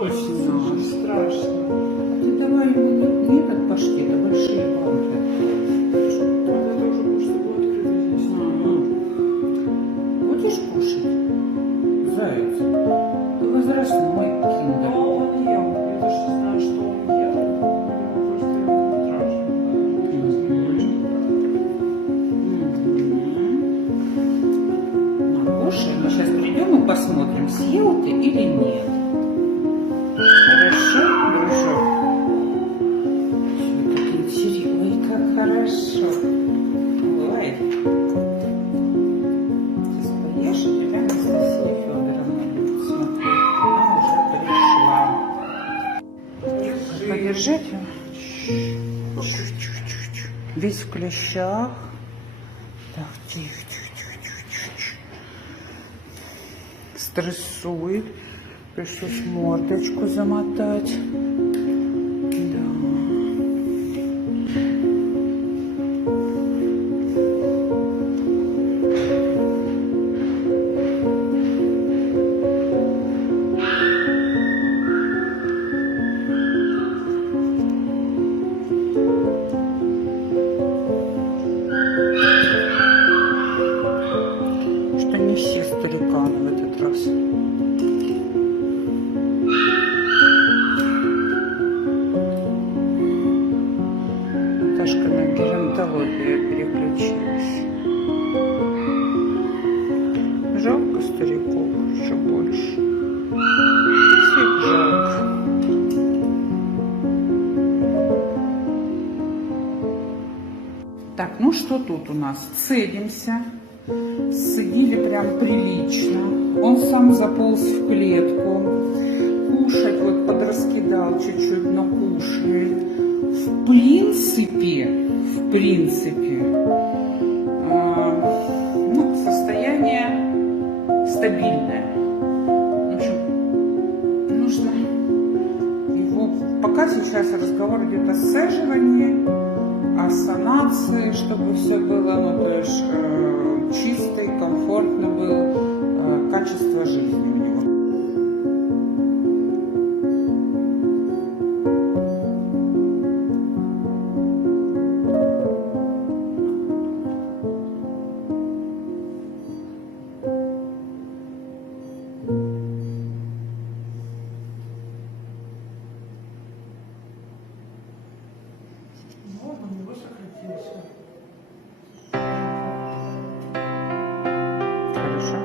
Очень страшно. Ты давай ему не этот паштет, а большие банки. Это уже может было открыто здесь. Будешь кушать? Заяц. Ты возрастной мой киндер. Но он ел. Я даже не знаю, что он ел. Ему просто страшно. Кушай, мы сейчас придем и посмотрим, съел ты или нет. Хорошо, дружок? Все так интересно. Ой, как хорошо. Бывает. Сейчас поешь, и тебя Анастасия Федоровна будет смотреть. Она уже пришла. Подержать его? Весь в клещах. Так, тихо, тихо, тихо, тихо, тихо. Стрессует. Пришлось мордочку замотать. Да. Что не все стариканы в этот раз. Наташка на геронтологию переключилась. Жалко стариков еще больше. Всех жалко. Так, ну что тут у нас? Цедимся. Сцедили прям прилично. Он сам заполз в клетку. Кушать вот подраскидал чуть-чуть, но кушает. В принципе, ну, состояние стабильное. В общем, нужно его... Пока сейчас разговор идет о сцеживании, о санации, чтобы все было, ну, то есть чисто и комфортно было качество жизни у него. Но у него сократился. Хорошо.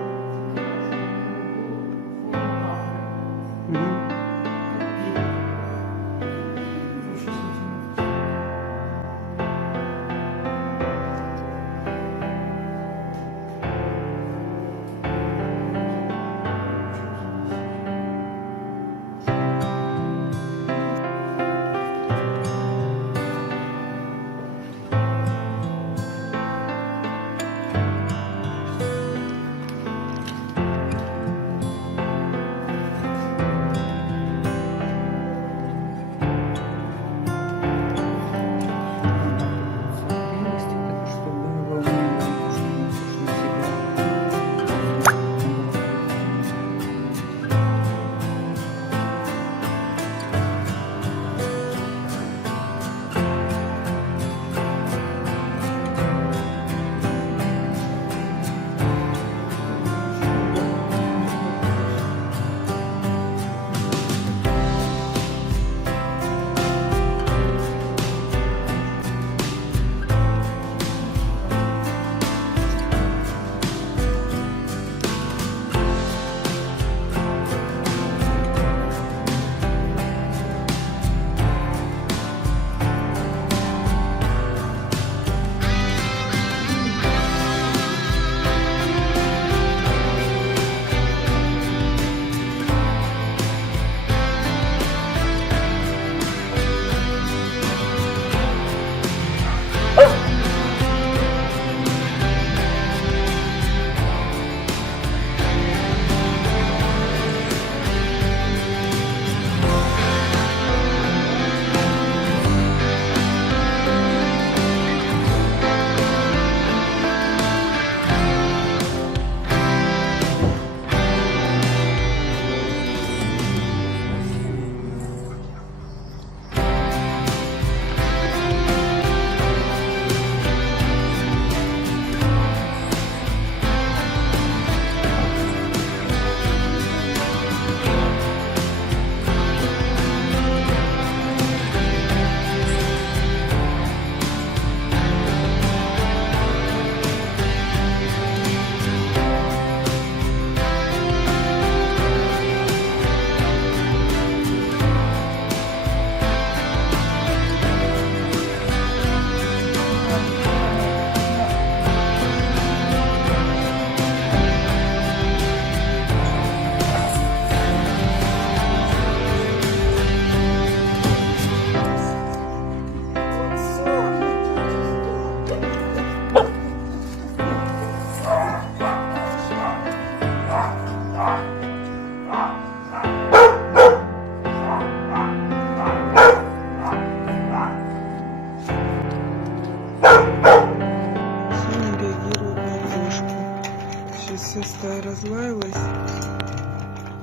разлаялась.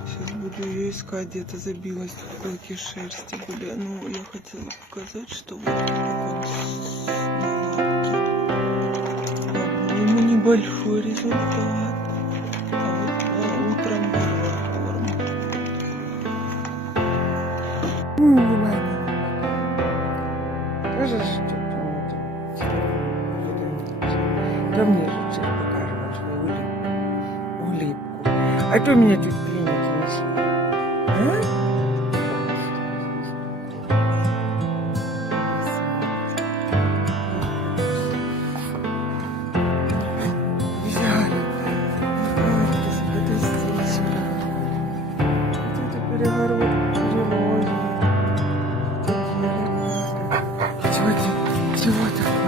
Сейчас буду ее искать, где-то забилась в клоки шерсти были. Ну, я хотела показать, что вот как он на лапке. Ему небольшой результат. А вот утром была форма. Внимание. Кажешь, что да мне же цель показывать свою улыбку. А то меня чуть в клинике несли. А? Взяли. Подожди сюда. Вот это перегородка, природа. Чего ты?